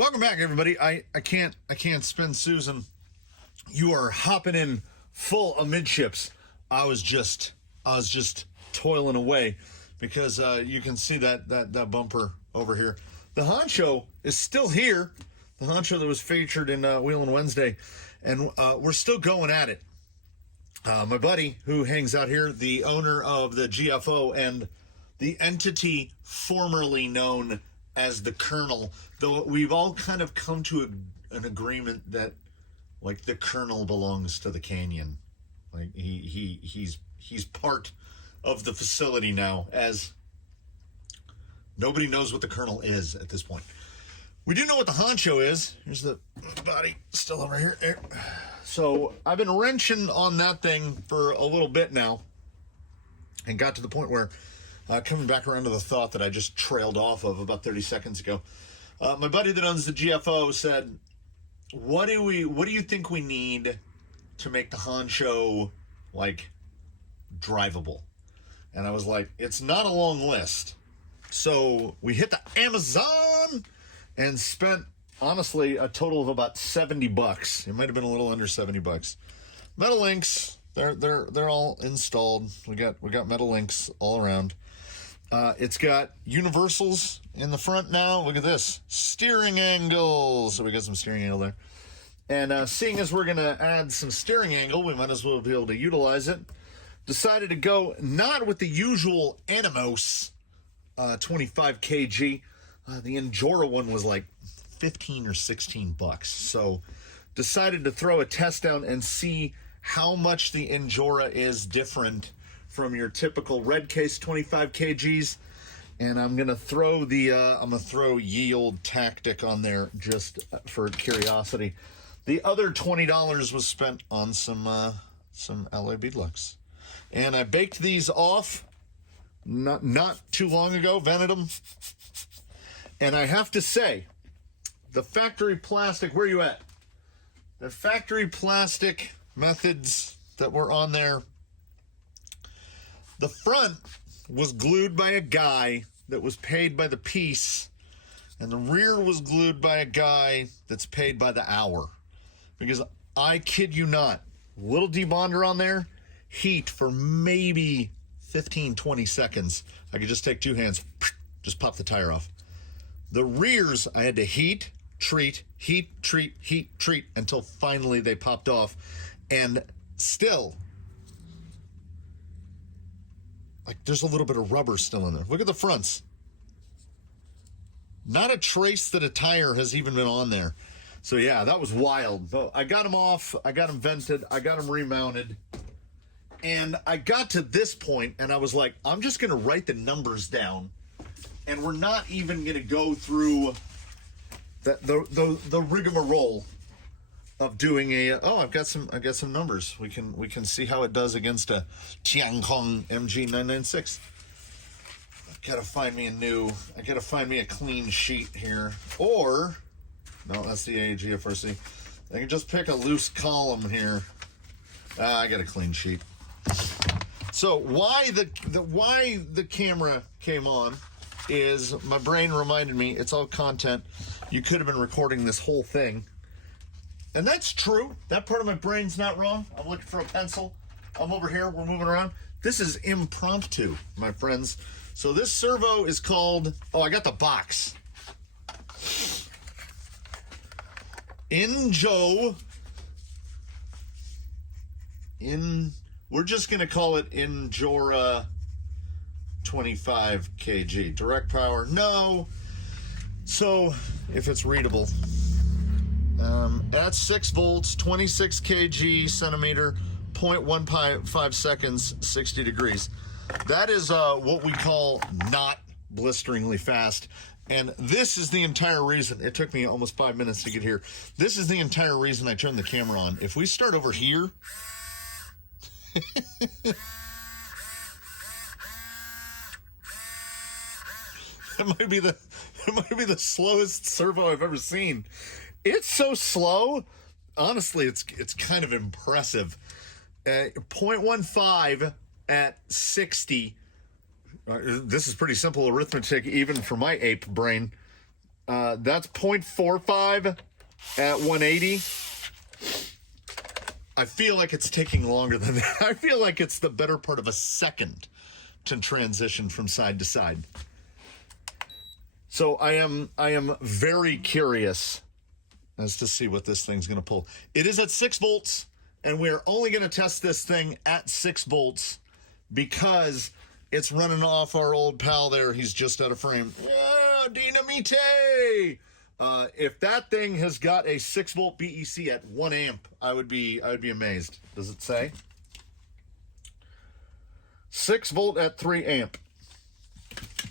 Welcome back, everybody. I can't spin Susan. You are hopping in full amidships. I was just toiling away because you can see that bumper over here. The Honcho is still here. The Honcho that was featured in Wheelin' Wednesday, and we're still going at it. My buddy who hangs out here, the owner of the GFO and the entity formerly known as the Colonel, though we've all kind of come to an agreement that, like, the Colonel belongs to the canyon. Like, he's part of the facility now, as nobody knows what the Colonel is at this point. We do know what the Honcho is. Here's the body still over here. So I've been wrenching on that thing for a little bit now, and got to the point where, coming back around to the thought that I just trailed off of about 30 seconds ago, my buddy that owns the GFO said, what do you think we need to make the Honcho, like, drivable? And I was like, it's not a long list. So we hit the Amazon and spent, honestly, a total of about $70. It might have been a little under $70. Metal links, they're all installed. We got metal links all around. It's got universals in the front now. Look at this. Steering angle. So we got some steering angle there. And seeing as we're going to add some steering angle, we might as well be able to utilize it. Decided to go not with the usual Animos 25 kg. The Injora one was like 15 or 16 bucks. So decided to throw a test down and see how much the Injora is different from your typical red case 25 kgs. And I'm gonna throw ye old tactic on there just for curiosity. The other $20 was spent on some alloy beadlocks, and I baked these off not too long ago. Vented them, and I have to say, the factory plastic. Where you at? The factory plastic methods that were on there. The front was glued by a guy that was paid by the piece, and the rear was glued by a guy that's paid by the hour. Because I kid you not, little debonder on there, heat for maybe 15, 20 seconds. I could just take two hands, just pop the tire off. The rears, I had to heat, treat, until finally they popped off. And still, like, there's a little bit of rubber still in there. Look at the fronts. Not a trace that a tire has even been on there. So yeah, that was wild. But I got them off, I got them vented, I got them remounted. And I got to this point and I was like, I'm just gonna write the numbers down, and we're not even gonna go through the rigmarole of doing a I've got some numbers. We can see how it does against a Tiangong MG996. I gotta find me a clean sheet here. Or no, that's the AGFRC. I can just pick a loose column here. I got a clean sheet. So why the camera came on is my brain reminded me it's all content. You could have been recording this whole thing. And that's true. That part of my brain's not wrong. I'm looking for a pencil. I'm over here. We're moving around. This is impromptu, my friends. So this servo is called... Oh, I got the box. We're just going to call it Injora 25 kg. Direct power, no. So, if it's readable... at 6 volts, 26 kg centimeter, 0.15 seconds, 60 degrees. That is what we call not blisteringly fast. And this is the entire reason. It took me almost 5 minutes to get here. This is the entire reason I turned the camera on. If we start over here... It might be the slowest servo I've ever seen. It's so slow. Honestly, it's kind of impressive. 0.15 at 60. This is pretty simple arithmetic, even for my ape brain. That's 0.45 at 180. I feel like it's taking longer than that. I feel like it's the better part of a second to transition from side to side. So I am very curious as to see what this thing's going to pull. It is at 6 volts, and we're only going to test this thing at 6 volts because it's running off our old pal there. He's just out of frame. Yeah, Dynamite! If that thing has got a 6 volt BEC at 1 amp, I would be amazed. Does it say? 6 volt at 3 amp.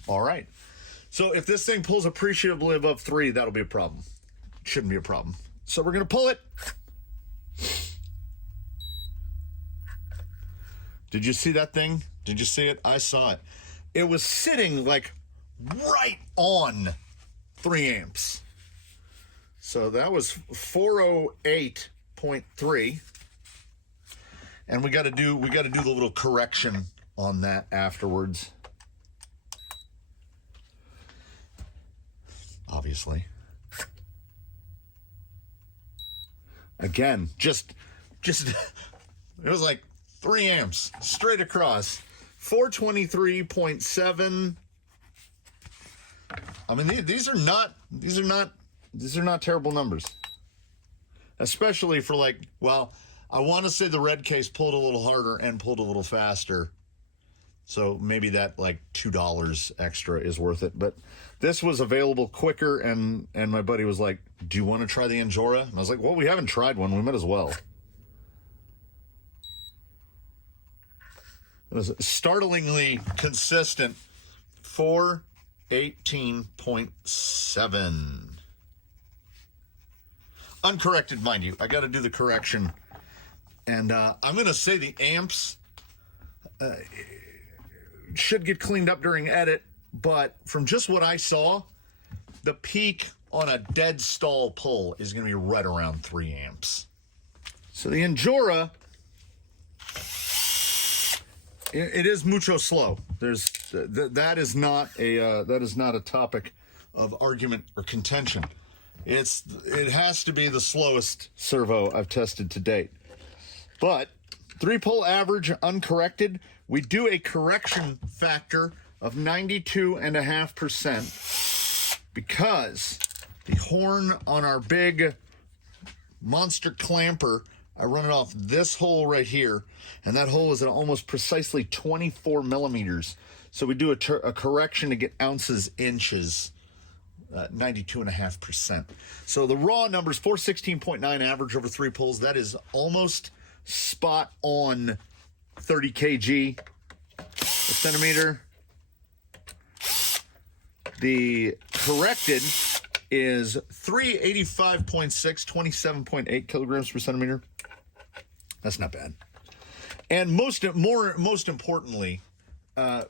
All right. So if this thing pulls appreciably above 3, that'll be a problem. Shouldn't be a problem. So we're going to pull it. Did you see that thing? Did you see it? I saw it. It was sitting like right on 3 amps. So that was 408.3. And we got to do the little correction on that afterwards. Obviously. Again, just it was like 3 amps straight across. 423.7. I mean, these are not terrible numbers. Especially for like, well, I want to say the red case pulled a little harder and pulled a little faster. So maybe that like $2 extra is worth it. But this was available quicker, and my buddy was like, do you want to try the Angora? And I was like, well, we haven't tried one. We might as well. It was startlingly consistent. 418.7. Uncorrected, mind you. I got to do the correction. And I'm going to say the amps should get cleaned up during edit, but from just what I saw, the peak on a dead stall pull is going to be right around 3 amps. So the Angora, it is mucho slow. That is not a topic of argument or contention. It has to be the slowest servo I've tested to date. But 3-pull average uncorrected, we do a correction factor of 92.5% because the horn on our big monster clamper, I run it off this hole right here, and that hole is at almost precisely 24 millimeters. So we do a correction to get ounces, inches, 92.5%. So the raw numbers, 416.9 average over 3 pulls. That is almost spot on 30 kg a centimeter. The corrected is 385.6, 27.8 kilograms per centimeter. That's not bad. And most importantly,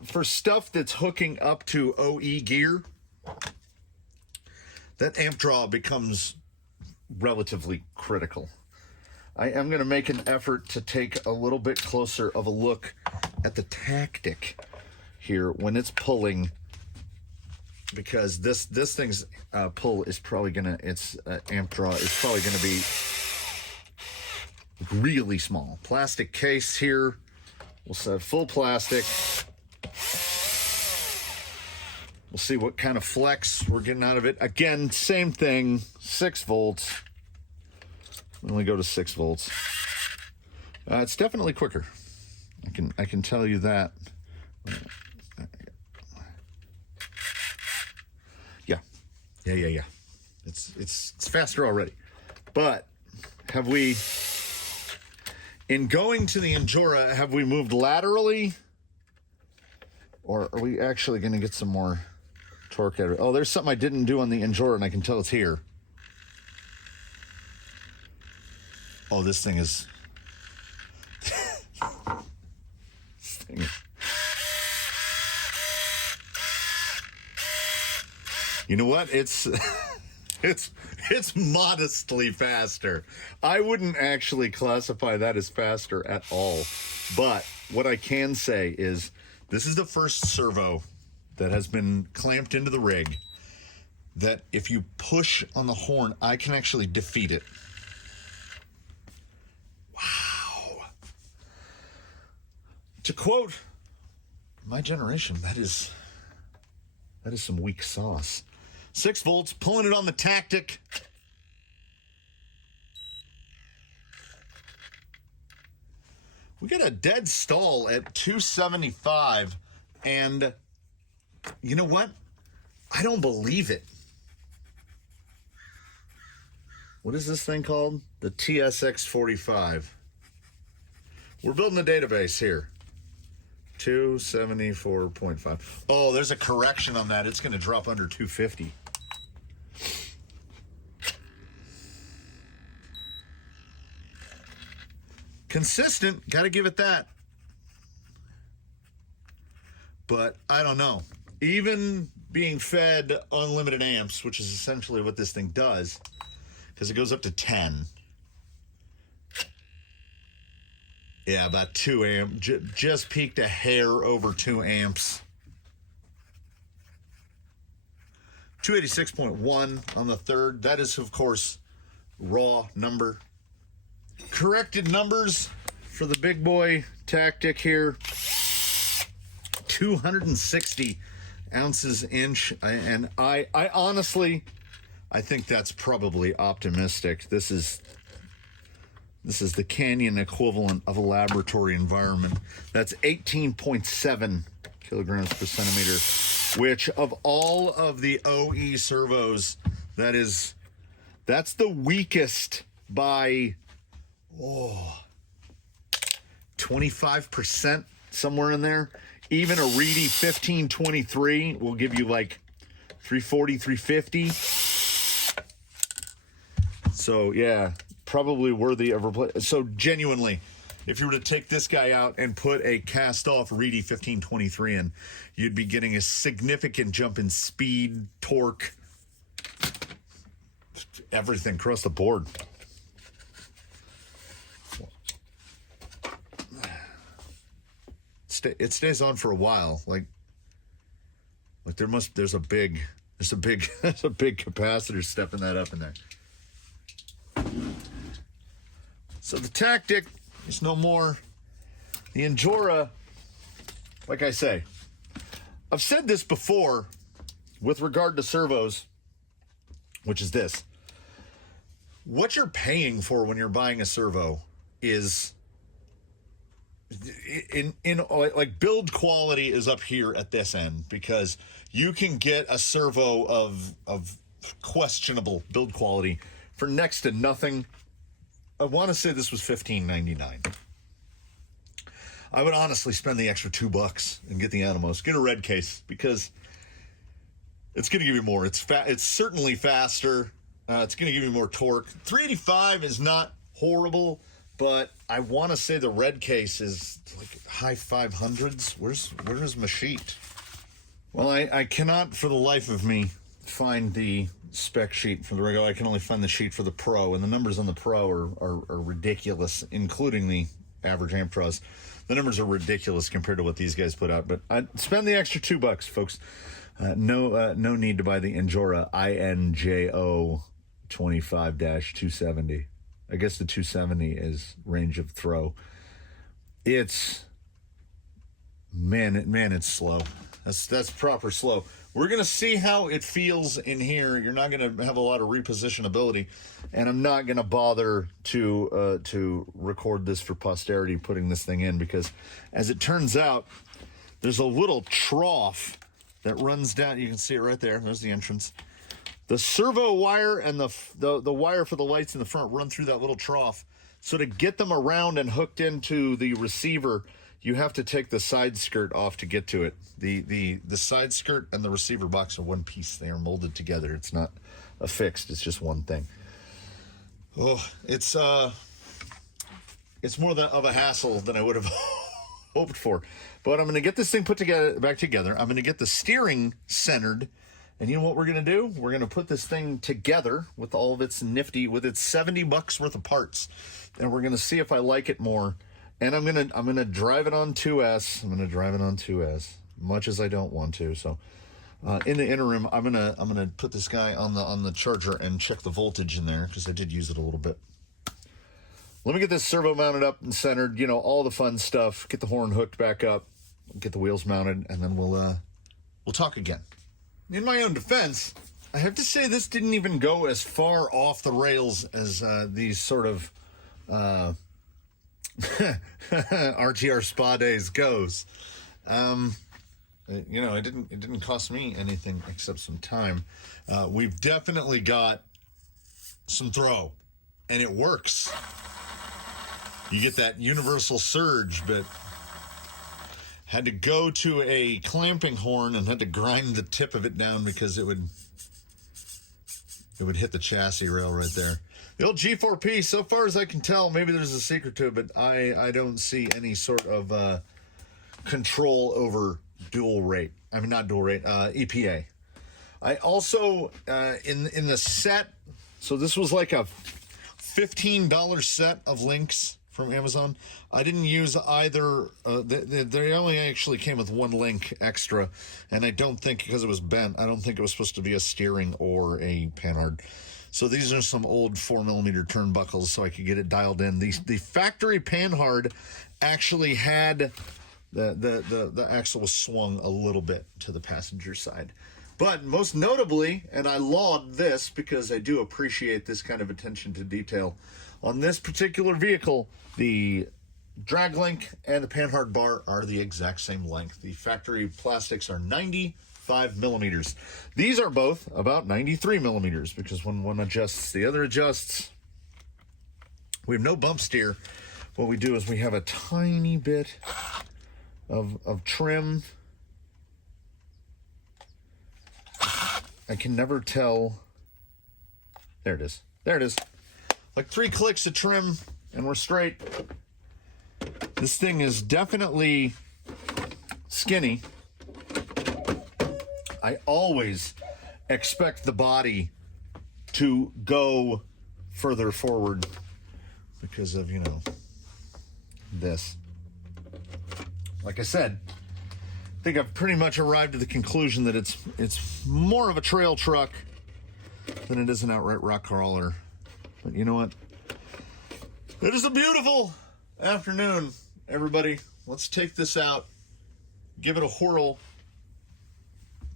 for stuff that's hooking up to OE gear, that amp draw becomes relatively critical. I am going to make an effort to take a little bit closer of a look at the tactic here when it's pulling, because this thing's pull is probably going to, its amp draw is probably going to be really small. Plastic case here. We'll set full plastic. We'll see what kind of flex we're getting out of it. Again, same thing, 6 volts. We only go to 6 volts. It's definitely quicker. I can tell you that. Yeah. It's faster already. But have we, in going to the Angora, have we moved laterally? Or are we actually going to get some more torque out of it? Oh, there's something I didn't do on the Angora, and I can tell it's here. Oh, this thing is... You know what? It's modestly faster. I wouldn't actually classify that as faster at all. But what I can say is this is the first servo that has been clamped into the rig. that if you push on the horn, I can actually defeat it. Wow. To quote my generation, that is some weak sauce. 6 volts, pulling it on the Tactic. We got a dead stall at 275, and you know what? I don't believe it. What is this thing called? The TSX45. We're building a database here. 274.5. Oh, there's a correction on that. It's going to drop under 250. Consistent, got to give it that. But I don't know. Even being fed unlimited amps, which is essentially what this thing does, because it goes up to 10. Yeah, about 2 amp. Just peaked a hair over 2 amps. 286.1 on the third. That is, of course, raw number. Corrected numbers for the big boy Tactic here. 260 ounces inch. And I honestly, I think that's probably optimistic. This is the Canyon equivalent of a laboratory environment. That's 18.7 kilograms per centimeter, which of all of the OE servos, that's the weakest by 25%, somewhere in there. Even a Reedy 1523 will give you like 340, 350. So yeah, probably worthy of replacement. So genuinely, if you were to take this guy out and put a cast-off Reedy 1523 in, you'd be getting a significant jump in speed, torque, everything across the board. It stays on for a while. Like there's a big capacitor stepping that up in there. So the Tactic is no more. The Injora, like I say, I've said this before with regard to servos, which is this. What you're paying for when you're buying a servo is in like build quality is up here at this end, because you can get a servo of questionable build quality for next to nothing. I want to say this was $15.99. I would honestly spend the extra $2 and get the Animos. Get a red case, because it's going to give you more. It's certainly faster. It's going to give you more torque. 385 is not horrible, but I want to say the red case is like high 500s. Where's my sheet? Well, I cannot for the life of me find the spec sheet for the regular. I can only find the sheet for the Pro, and the numbers on the Pro are ridiculous, including the average amp draws. The numbers are ridiculous compared to what these guys put out, but I'd spend the extra $2, folks. No need to buy the Injora INJO 25-270. I guess the 270 is range of throw. It's slow. That's proper slow. We're gonna see how it feels in here. You're not gonna have a lot of repositionability, and I'm not gonna bother to record this for posterity, putting this thing in, because as it turns out, there's a little trough that runs down. You can see it right there. There's the entrance. The servo wire and the wire for the lights in the front run through that little trough. So to get them around and hooked into the receiver, you have to take the side skirt off to get to it. The side skirt and the receiver box are one piece. They are molded together. It's not affixed. It's just one thing. Oh, it's more of a hassle than I would have hoped for. But I'm going to get this thing back together. I'm going to get the steering centered. And you know what we're going to do? We're going to put this thing together with all of its with its $70 worth of parts. And we're going to see if I like it more. And I'm going to drive it on 2S. I'm going to drive it on 2S, much as I don't want to. So In the interim, I'm gonna put this guy on the charger and check the voltage in there because I did use it a little bit. Let me get this servo mounted up and centered. You know, all the fun stuff. Get the horn hooked back up. Get the wheels mounted, and then we'll talk again. In my own defense, I have to say this didn't even go as far off the rails as these sort of RTR spa days goes. You know, it didn't cost me anything except some time. We've definitely got some throw, and it works. You get that universal surge, but had to go to a clamping horn and had to grind the tip of it down because it would hit the chassis rail right there. The old G4P, so far as I can tell, maybe there's a secret to it, but I don't see any sort of control over dual rate. I mean, not dual rate, EPA. I also, in the set, so this was like a $15 set of links from Amazon. I didn't use either. They only actually came with one link extra, and I don't think, because it was bent, I don't think it was supposed to be a steering or a panhard. So these are some old 4mm turnbuckles, so I could get it dialed in. The factory panhard actually had the axle was swung a little bit to the passenger side. But most notably, and I laud this because I do appreciate this kind of attention to detail, on this particular vehicle, the drag link and the panhard bar are the exact same length. The factory plastics are 95mm. These are both about 93mm because when one adjusts, the other adjusts. We have no bump steer. What we do is we have a tiny bit of trim. I can never tell. There it is. There it is. Like 3 clicks of trim and we're straight. This thing is definitely skinny. I always expect the body to go further forward because of, you know, this. Like I said, I think I've pretty much arrived at the conclusion that it's more of a trail truck than it is an outright rock crawler. But you know what? It is a beautiful afternoon, everybody. Let's take this out, give it a whirl,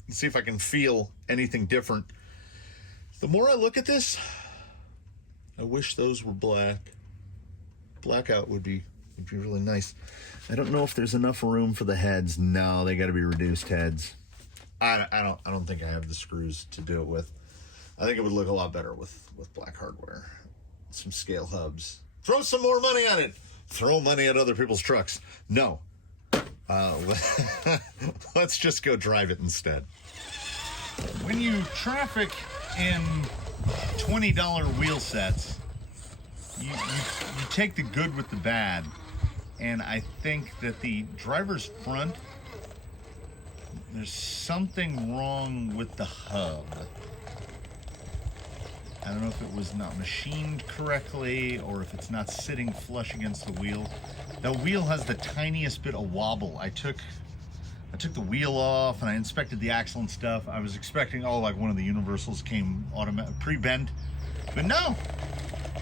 and see if I can feel anything different. The more I look at this, I wish those were black. Blackout would be really nice. I don't know if there's enough room for the heads. No, they got to be reduced heads. I don't think I have the screws to do it with. I think it would look a lot better with black hardware. Some scale hubs. Throw some more money on it. Throw money at other people's trucks. No. Let's just go drive it instead. When you traffic in $20 wheel sets, you take the good with the bad. And I think that the driver's front, there's something wrong with the hub. I don't know if it was not machined correctly or if it's not sitting flush against the wheel. The wheel has the tiniest bit of wobble. I took the wheel off and I inspected the axle and stuff. I was expecting, oh, like one of the universals came automatic pre-bent, but no.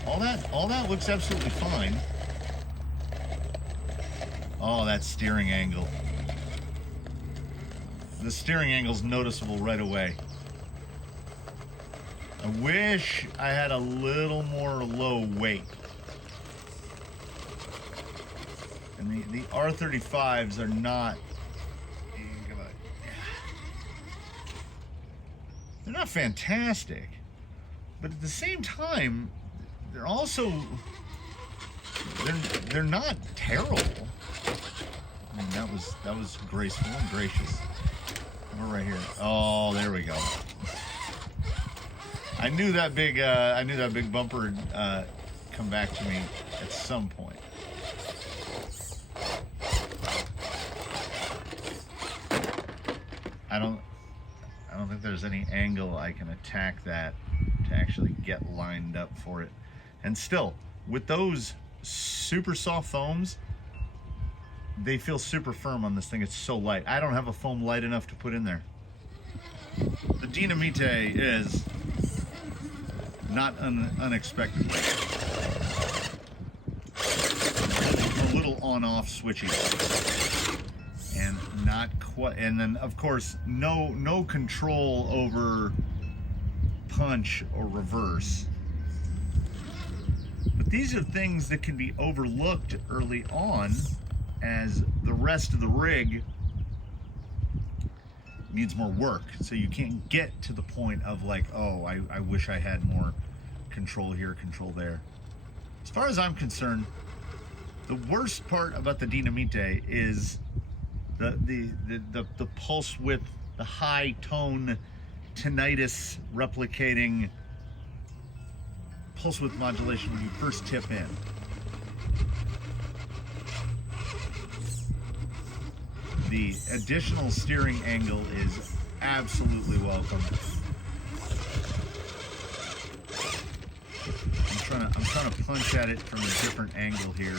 All that looks absolutely fine. Oh, that steering angle. The steering angle's noticeable right away. I wish I had a little more low weight. And the R35s are not, they're not fantastic, but at the same time, they're also, they're not terrible. I mean, that was graceful and gracious. We're right here. Oh, there we go. I knew that big bumper would come back to me at some point. I don't think there's any angle I can attack that to actually get lined up for it. And still, with those super soft foams, they feel super firm on this thing. It's so light. I don't have a foam light enough to put in there. the Dinamite is not unexpectedly a little on-off switchy, and not quite. And then, of course, no control over punch or reverse. But these are things that can be overlooked early on, as the rest of the rig needs more work. So you can't get to the point of like, oh, I wish I had more control here, control there. As far as I'm concerned, the worst part about the Dinamite is the pulse width, the high tone tinnitus replicating pulse width modulation when you first tip in. The additional steering angle is absolutely welcome. I'm trying to punch at it from a different angle here.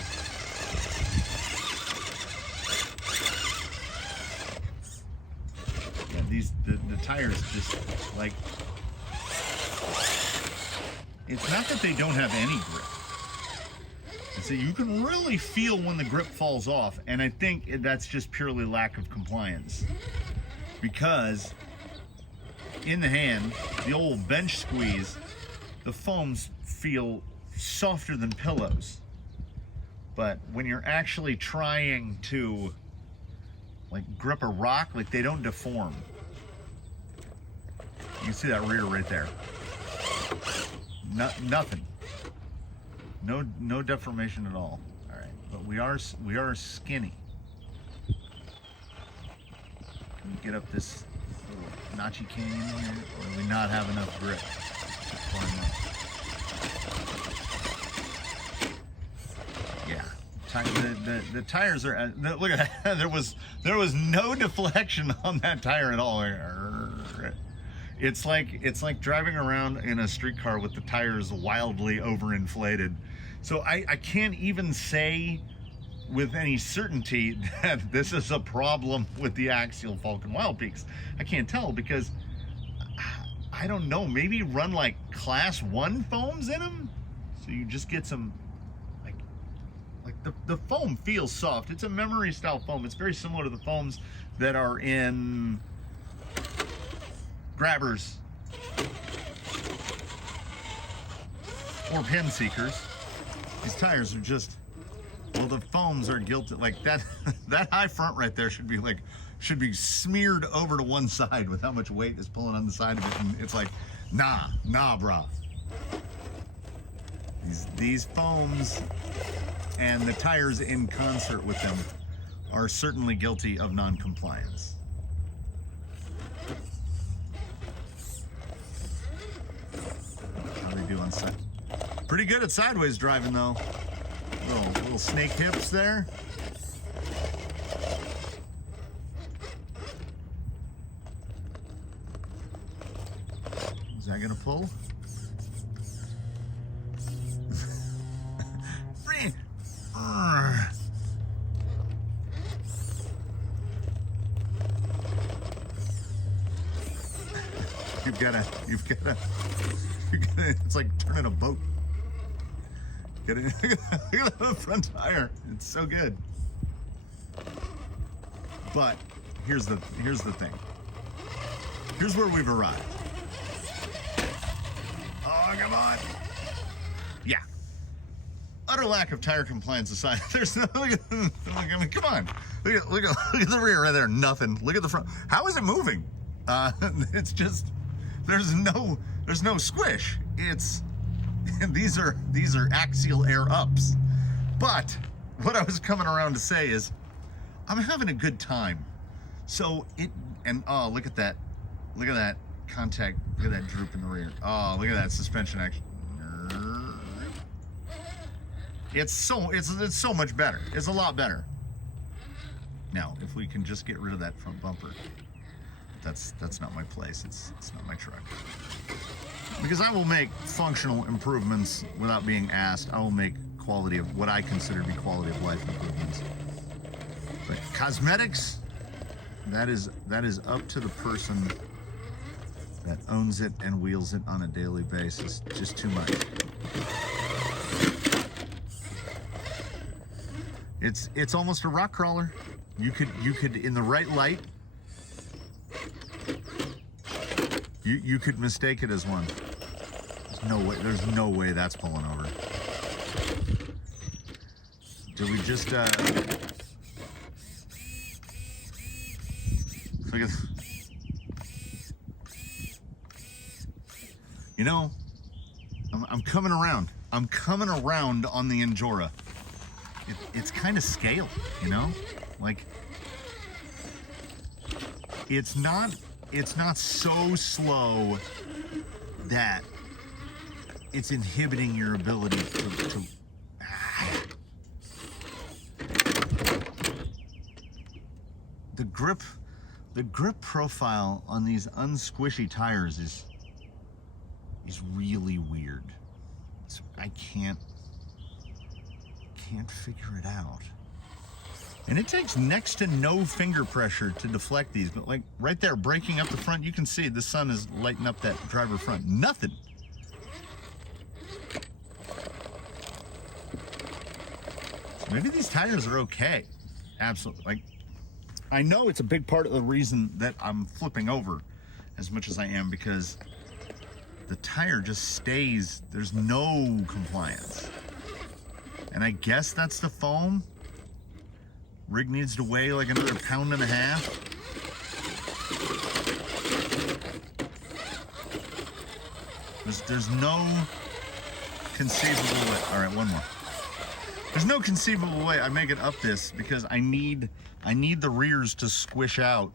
Yeah, the tires just like, it's not that they don't have any grip. So you can really feel when the grip falls off, and I think that's just purely lack of compliance. Because in the hand, the old bench squeeze, the foams feel softer than pillows. But when you're actually trying to like grip a rock, like they don't deform. You can see that rear right there. Nothing. No deformation at all. All right, but we are skinny. Can we get up this little notchy canyon here, or do we not have enough grip to climb up? Yeah, the tires are. Look at that. There was no deflection on that tire at all. It's like driving around in a streetcar with the tires wildly overinflated. So I can't even say with any certainty that this is a problem with the axial Falcon Wild Peaks. I can't tell because I don't know, maybe run like class 1 foams in them, so you just get some like the foam feels soft. It's a memory style foam. It's very similar to the foams that are in grabbers or pin seekers. These tires are just, well, the foams are guilty. Like that high front right there should be smeared over to one side with how much weight is pulling on the side of it, and it's like, nah, brah. These foams and the tires in concert with them are certainly guilty of non-compliance. How do they do on side? Pretty good at sideways driving though. Little snake hips there. Is that gonna pull? You've gotta, it's like turning a boat. Look at the front tire. It's so good. But here's the thing. Here's where we've arrived. Oh, come on. Yeah. Utter lack of tire compliance aside, there's no, I mean, come on. Look at the rear right there. Nothing. Look at the front. How is it moving? It's just, there's no squish. These are axial air ups. But what I was coming around to say is I'm having a good time. So oh, look at that contact, look at that droop in the rear. Oh, look at that suspension action. It's so much better. It's a lot better. Now, if we can just get rid of that front bumper, that's not my place. It's not my truck. Because I will make functional improvements without being asked. I will make quality of what I consider to be quality of life improvements. But cosmetics, that is up to the person that owns it and wheels it on a daily basis. Just too much. It's almost a rock crawler. You could in the right light, you could mistake it as one. There's no way that's pulling over. Did we just look at, you know, I'm coming around. I'm coming around on the Injora. It's kind of scale, you know? Like, it's not so slow that it's inhibiting your ability to the grip profile on these unsquishy tires is really weird. I can't figure it out. And it takes next to no finger pressure to deflect these, but like right there, breaking up the front, you can see the sun is lighting up that driver front. Nothing. So maybe these tires are okay. Absolutely. Like, I know it's a big part of the reason that I'm flipping over as much as I am, because the tire just stays, there's no compliance. And I guess that's the foam. Rig needs to weigh like another 1.5 pounds. There's no conceivable way. All right, one more. There's no conceivable way I make it up this, because I need the rears to squish out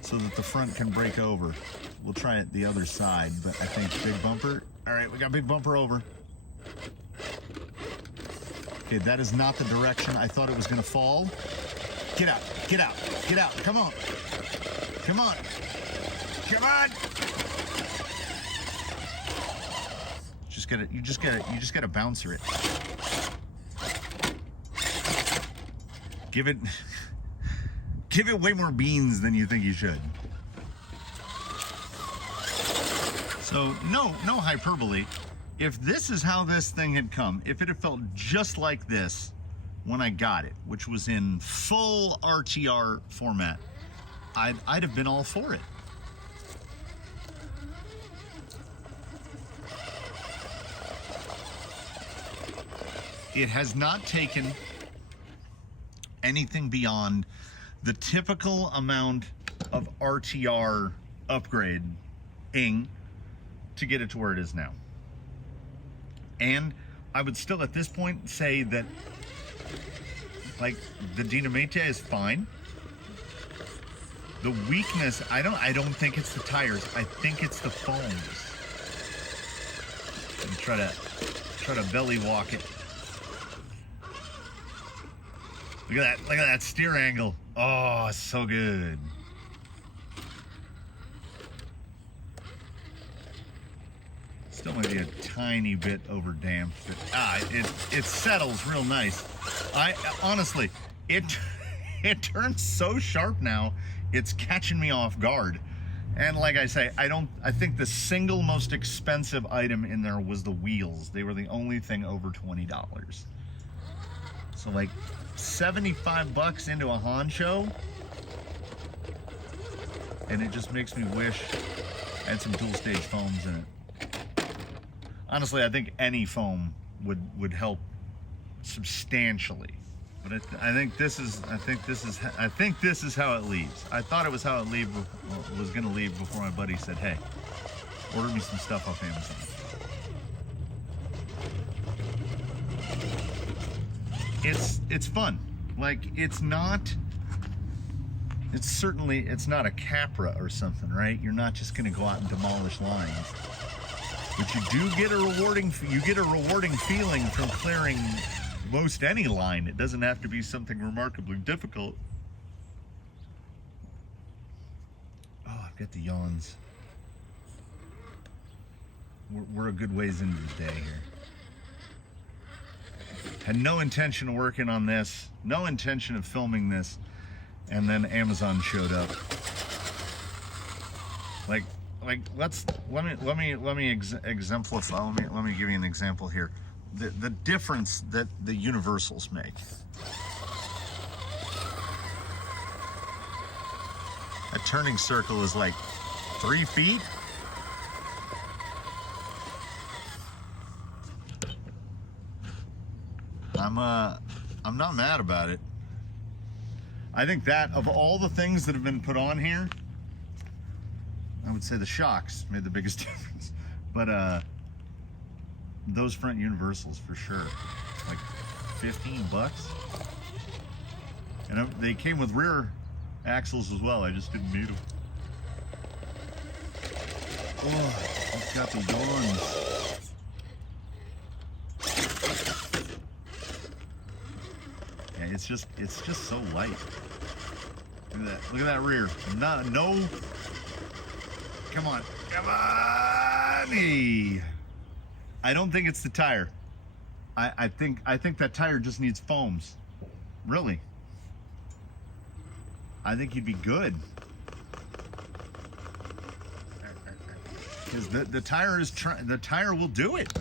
so that the front can break over. We'll try it the other side, but I think big bumper. All right, we got big bumper over. Okay, that is not the direction I thought it was gonna fall. Get out, get out, get out, come on. Come on, come on. You just gotta bouncer it. Give it way more beans than you think you should. So no hyperbole. If this is how this thing had come, if it had felt just like this when I got it, which was in full RTR format, I'd have been all for it. It has not taken anything beyond the typical amount of RTR upgrading to get it to where it is now. And I would still at this point say that, like, the Dinamite is fine. The weakness, I don't think it's the tires. I think it's the foams. And try to belly walk it. Look at that steer angle. Oh, so good. Still might be a tiny bit over damped, but it settles real nice. Honestly, it turns so sharp now, it's catching me off guard. And like I say, I think the single most expensive item in there was the wheels. They were the only thing over $20. So like $75 into a Honcho, and it just makes me wish I had some dual stage foams in it. Honestly, I think any foam would help substantially, but I think this is how it leaves. I thought it was how it was going to leave before my buddy said, "Hey, order me some stuff off Amazon." It's fun. Like, it's not a Capra or something, right? You're not just going to go out and demolish lines. But you do get a rewarding feeling from clearing most any line. It doesn't have to be something remarkably difficult. Oh, I've got the yawns. We're a good ways into the day here. Had no intention of working on this, no intention of filming this, and then Amazon showed up. Like, like let me exemplify. Let me give you an example here. The difference that the universals make. A turning circle is like 3 feet. I'm not mad about it. I think that of all the things that have been put on here, I would say the shocks made the biggest difference. But those front universals for sure, like $15. And they came with rear axles as well. I just didn't need them. Oh, it's got the yawns. Yeah, it's just so light. Look at that. Look at that rear. No. Come on. Hey. I don't think it's the tire. I think that tire just needs foams. Really. I think he'd be good. Because the tire the tire will do it.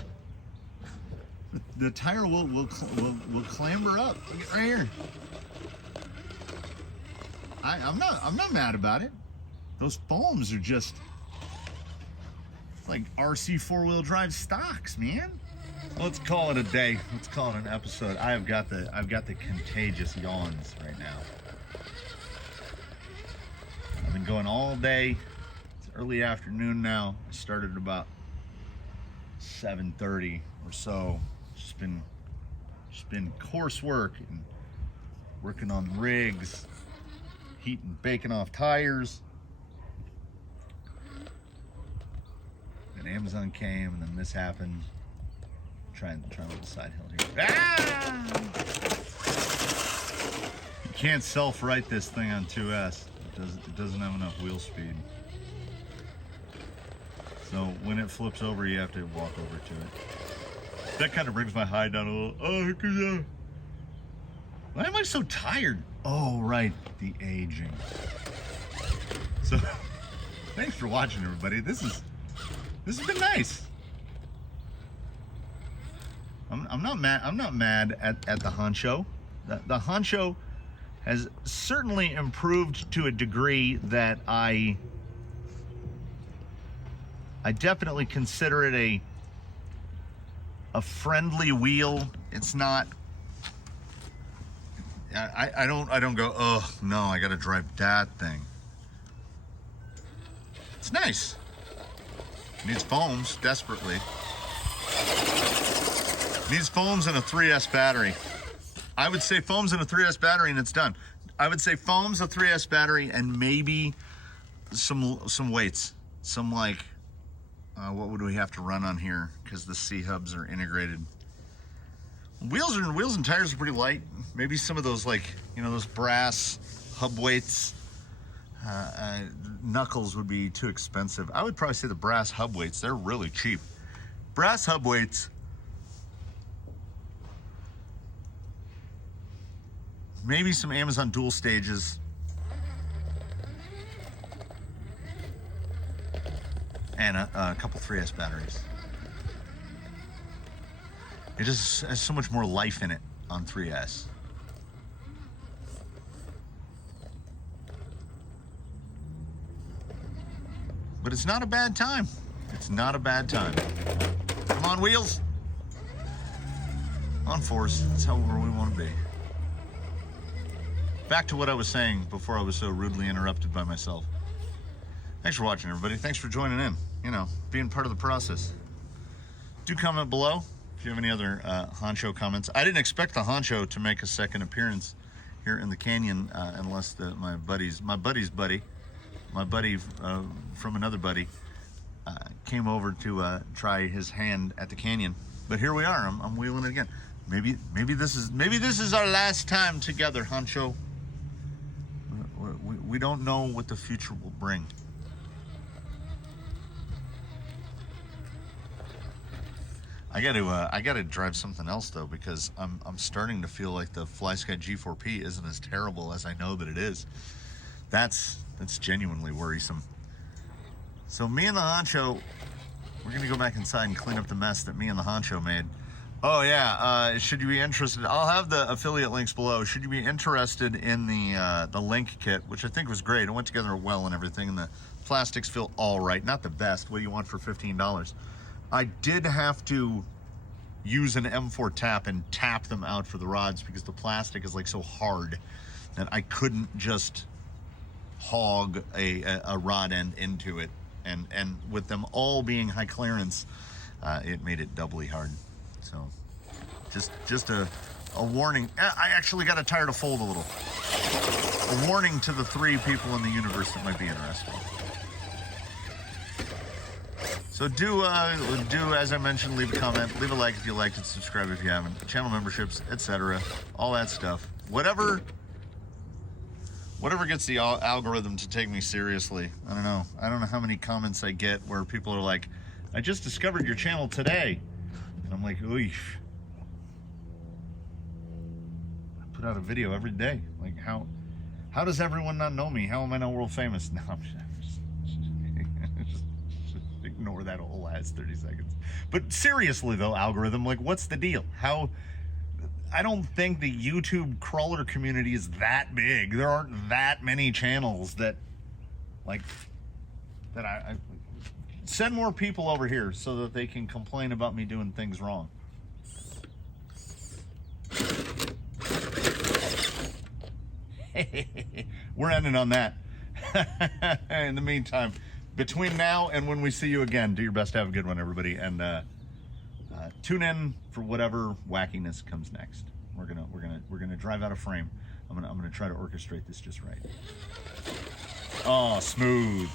The tire will clamber up. Look at right here. I'm not mad about it. Those foams are just like RC 4-wheel drive stocks, man. Let's call it a day. Let's call it an episode. I've got the contagious yawns right now. I've been going all day. It's early afternoon now. I started at about 7:30 or so. Just been coursework and working on rigs, heating, baking off tires. And Amazon came, and then this happened. Trying to the side hill here. Ah! You can't self-right this thing on 2S. It doesn't have enough wheel speed. So when it flips over, you have to walk over to it. That kind of brings my high down a little. Oh, why am I so tired? Oh, right, the aging. So, thanks for watching, everybody. This has been nice. I'm not mad. I'm not mad at the Honcho. The Honcho has certainly improved to a degree that I definitely consider it a friendly wheel. It's not. I don't go, oh no, I gotta drive that thing. It's nice. It needs foams desperately. Needs foams and a 3S battery. I would say foams and a 3S battery and it's done. I would say foams, a 3S battery, and maybe some weights. Some like, what would we have to run on here? Because the C-hubs are integrated. Wheels and tires are pretty light. Maybe some of those, like, those brass hub weights. Knuckles would be too expensive. I would probably say the brass hub weights, they're really cheap. Brass hub weights. Maybe some Amazon dual stages. And a couple 3S batteries. It just has so much more life in it on 3S. But it's not a bad time. It's not a bad time. Come on, wheels. On force. That's however we want to be. Back to what I was saying before I was so rudely interrupted by myself. Thanks for watching, everybody. Thanks for joining in. Being part of the process. Do comment below if you have any other Honcho comments. I didn't expect the Honcho to make a second appearance here in the canyon unless my buddy from another buddy came over to try his hand at the canyon. But here we are. I'm wheeling it again. Maybe this is our last time together, Honcho. We don't know what the future will bring. I gotta drive something else though, because I'm starting to feel like the FlySky G4P isn't as terrible as I know that it is. That's genuinely worrisome. So me and the Honcho, we're gonna go back inside and clean up the mess that me and the Honcho made. Oh yeah, should you be interested, I'll have the affiliate links below. Should you be interested in the link kit, which I think was great. It went together well and everything, and the plastics feel all right. Not the best. What do you want for $15? I did have to use an M4 tap and tap them out for the rods because the plastic is like so hard that I couldn't just hog a rod end into it. And with them all being high clearance, it made it doubly hard. So just a warning. I actually got a tire to fold a little. A warning to the 3 people in the universe that might be interested. So do, as I mentioned, leave a comment, leave a like if you liked it, subscribe if you haven't, channel memberships, etc., all that stuff. Whatever gets the algorithm to take me seriously. I don't know. I don't know how many comments I get where people are like, I just discovered your channel today. And I'm like, oof. I put out a video every day. Like, how does everyone not know me? How am I not world famous? No, I'm just ignore that whole last 30 seconds. But seriously though, algorithm, like, what's the deal? I don't think the YouTube crawler community is that big. There aren't that many channels that I send more people over here so that they can complain about me doing things wrong. We're ending on that. In the meantime, between now and when we see you again, do your best to have a good one, everybody, and tune in for whatever wackiness comes next. We're gonna drive out of frame. I'm gonna try to orchestrate this just right. Oh, smooth.